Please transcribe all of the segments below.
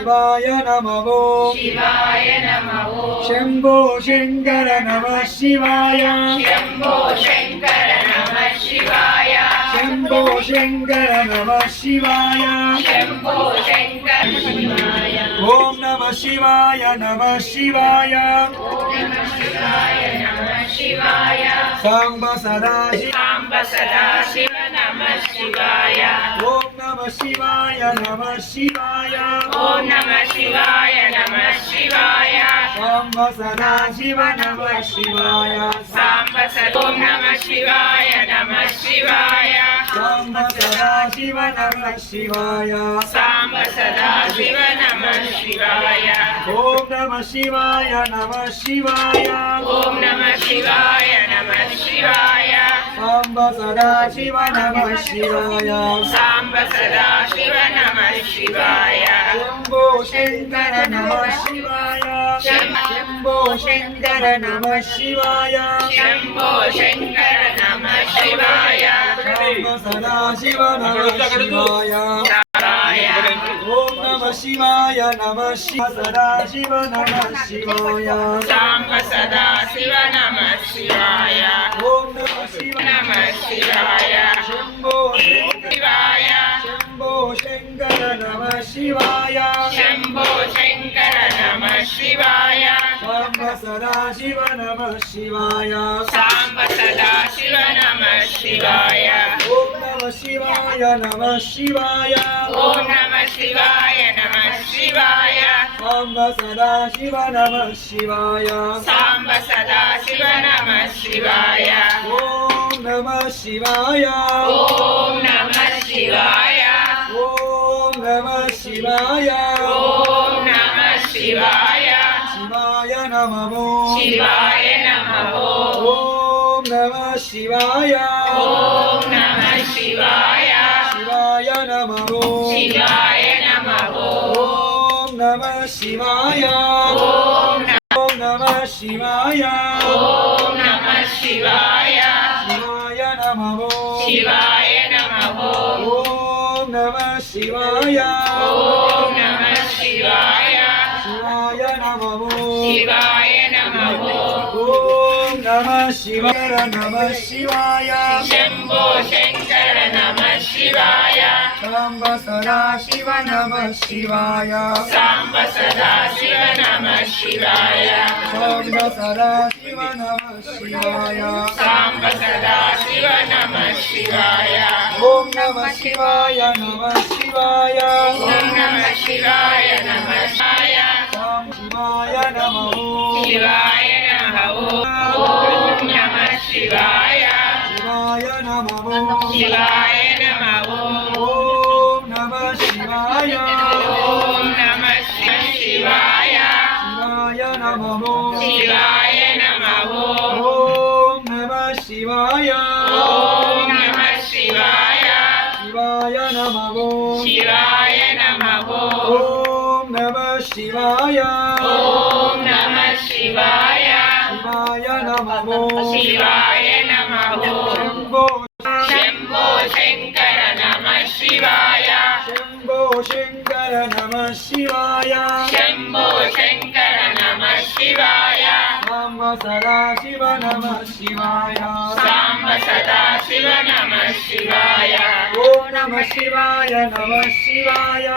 शिवाय नमः शिवाय नमः शंभो शंकर नमः शिवाय शंभो शंकर नमः शिवाय शंभो शंकर नमः शिवाय शंभो शंकर शिवाय ओम नमः शिवाय नमः शिवाय नमः शिवाय नमः शिवाय सांब सदाशिव सांब सदाशिव नमः शिवाय ओम नमः शिवाय नमः शिवाय ओम नमः शिवाय नमः शिवाय सांब सदाशिव नमः शिवाय सांब ओम नमः शिवाय नमः शिवाय सांब सदाशिव नमः शिवाय सांब सदाशिव नमः शिवाय ओम नमः शिवाय नमः शिवाय ओम नमः शिवाय नमः शिवाय सांब सदाशिव नमः शिवाय सांब सदाशिव नमः शिवाय शंभो शंकर नमः शिवाय शंभो शंकर नमः शिवाय शंभो शंकर नमः शिवाय सांब सदाशिव नमः शिवाय ओम नमः शिवाय नमः सदाशिव नमः शिवाय सांब सदाशिव नमः शिवाय ओम नमः शिवाय नमः शिवाय शंभो शिवाय शंभो शंकर नमः शिवाय शंभो शंकर नमः शिवाय सांब सदाशिव नमः शिवाय सांब सदाशिव नमः शिवाय ओम नमः शिवाय नमः शिवाय ओम नमः शिवाय नमः शिवाय सांब सदाशिव नमः शिवाय सांब सदाशिव नमः शिवाय ओम नमः शिवाय ओम नमः शिवाय ओम नमः शिवाय ओम नमः शिवाय शिवाय नमः शिवाय नमः ओम नमः शिवाय ओम नमः शिवाय शिवाय नमः शिवाय नमः ओम नमः शिवाय ओम नमः शिवाय ओम नमः शिवाय शिवाय नमः शिवाय नमः ओम नमः शिवाय ओम नमः शिवाय शिवाय नमः शिवाय नमः ओम नमः शिवाय नमः शिवाय शंभो शंकर नमः शिवाय सांब सदाशिव नमः शिवाय सांब सदाशिव नमः शिवाय सांब सदाशिव नमः शिवाय सांब सदाशिव नमः शिवाय ओम नमः शिवाय नमः शिवाय ओम नमः शिवाय नमः शिवाय सांब शिवाय नमः शिवाय नमः ओम नमः शिवाय शिवाय नमः शिवाय नमः ओम नमः शिवाय ओम नमः शिवाय शिवाय नमः शिवाय नमः ओम नमः शिवाय ओम नमः शिवाय शिवाय नमः शिवाय नमः ओम नमः शिवाय ओम नमः शिवाय शिवाय नमः शिवाय नमः शंभो शंभो शंकर नमः शिवाय शंभो शंकर नमः शिवाय शंभो शंकर नमः शिवाय सांब सदाशिव नमः शिवाय सांब सदाशिव नमः शिवाय ओम नमः शिवाय नमः शिवाय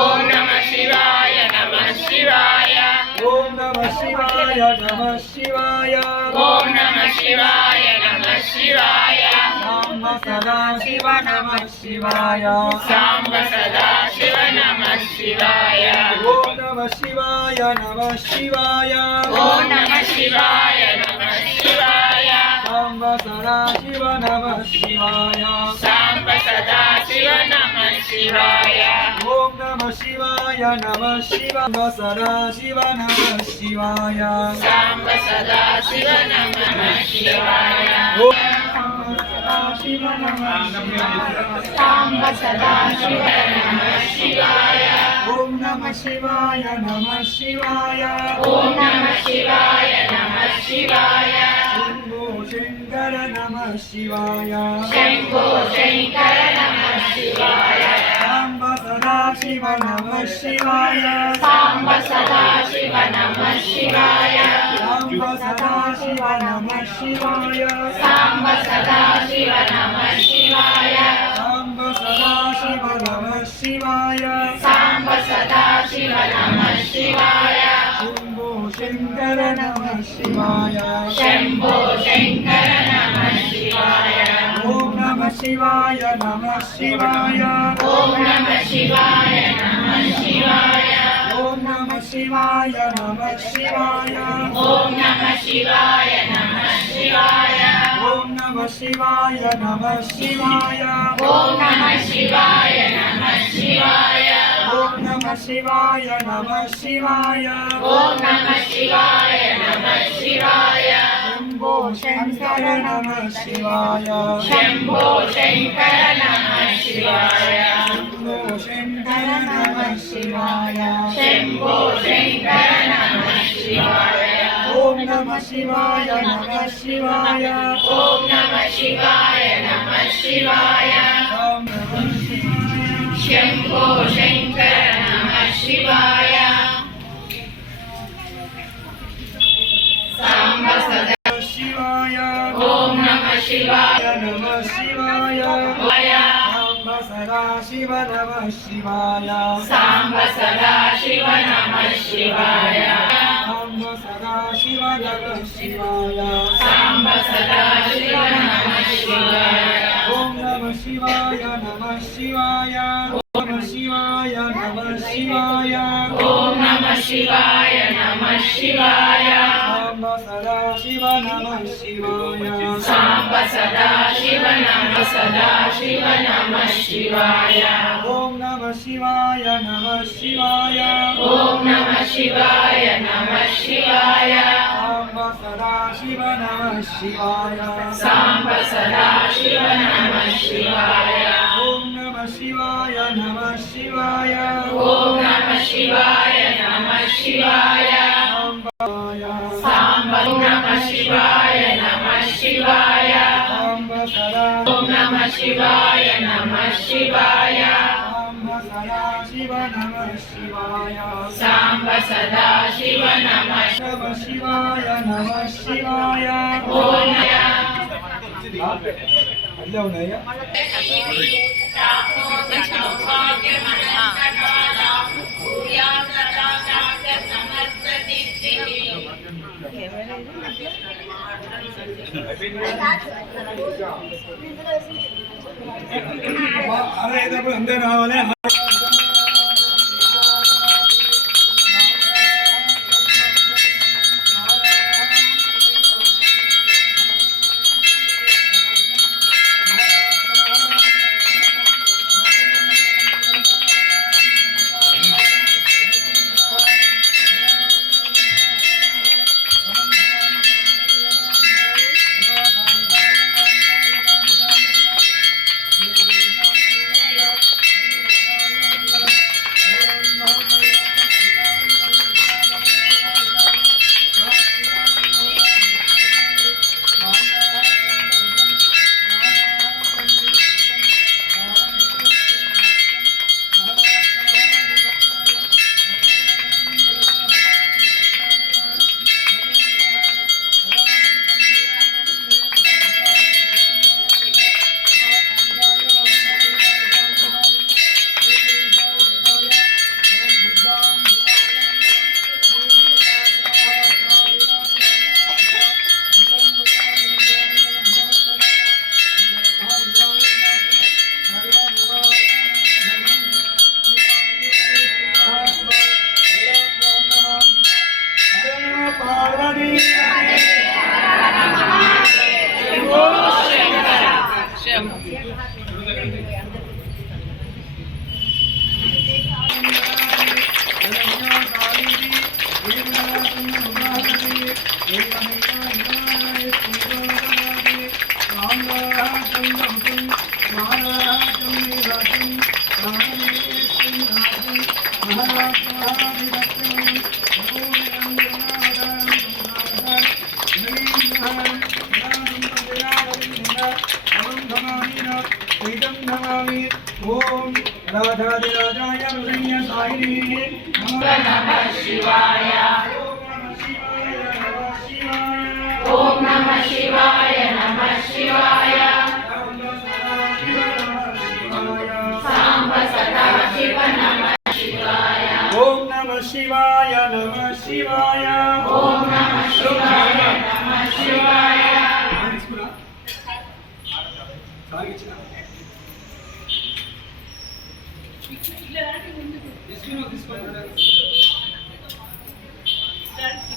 ओम नमः शिवाय नमः शिवाय ओम नमः शिवाय नमः शिवाय ओम नमः शिवाय नमः शिवाय सांब सदाशिव नमः शिवाय सांब सदाशिव नमः शिवाय ओम नमः शिवाय नमः शिवाय ओम नमः शिवाय नमः शिवाय सांब सदाशिव नमः शिवाय सांब सदाशिव नमः शिवाय ओम नमः शिवाय नमः शिवाय सदाशिव नमः शिवाय सांब सदाशिव नमः शिवाय ओम सदाशिव नमः शिवाय सांब सदाशिव नमः शिवाय ओम नमः शिवाय नमः शिवाय ओम नमः शिवाय नमः शिवाय शंभो शंकर नमः शिवाय शंभो शंकर नमः शिवाय सांब सदाशिव शिव नमः शिवाय सांब सदा शिव नमः शिवाय सांब सदा शिव नमः शिवाय सांब सदा शिव नमः शिवाय सांब सदा शिव नमः शिवाय सांब सदा शिव नमः शिवाय शंभो शंकर नमः शिवाय शंभो शंकर नमः शिवाय ओम नमः शिवाय नमः शिवाय ओम नमः शिवाय नमः शिवाय ओम नमः शिवाय नमः शिवाय ओम नमः शिवाय नमः शिवाय ओम नमः शिवाय नमः शिवाय ओम नमः शिवाय नमः शिवाय ओम नमः शिवाय नमः शिवाय ओम नमः शिवाय नमः शिवाय शंभो शंकर नमः शिवाय शंभो शंकर नमः शिवाय शंभो शंकर नमः शिवाय शंभो शंकर नमः शिवाय ओम नमः शिवाय नमः शिवाय ओम नमः शिवाय नमः शिवाय ओम नमः शिवाय शंभो शंकर नमः शिवाय सांब सदा शिवाय ओम नमः शिवाय नमः शिवाय सांब सदा शिव नमः शिवाय सांब सदा शिव नमः शिवाय सांब सदा शिव नमः शिवाय सांब सदा शिव नमः शिवाय ओम नमः शिवाय नमः शिवाय ओम शिवाय नमः शिवाय ओम नमः शिवाय नमः शिवाय सांब सदा शिव नमः शिवाय सांब सदा शिव नमः शिवाय ओम नमः शिवाय नमः शिवाय ओम नमः शिवाय नमः शिवाय सांब सदा शिव नमः शिवाय सांब सदा शिव नमः शिवाय ओम नमः शिवाय नमः शिवाय ओम नमः शिवाय नमः शिवाय सांब नमः शिवाय नमः शिवाय सांब सदा ओम नमः शिवाय नमः शिवाय सांब सदा शिव नमः शिवाय सांब सदा शिव नमः नमः शिवाय नमः शिवाय ओम అల్లే ఉన్నాయా అరేటప్పుడు అందరూ రావాలి ఓం राधादिराजाय नृसिंहसायिने नमः शिवाय ॐ नमः शिवाय नमः शिवाय सांब सदा शिव नमः शिवाय ॐ नमः शिवाय नमः शिवाय ॐ नमः शिवाय नमः शिवाय This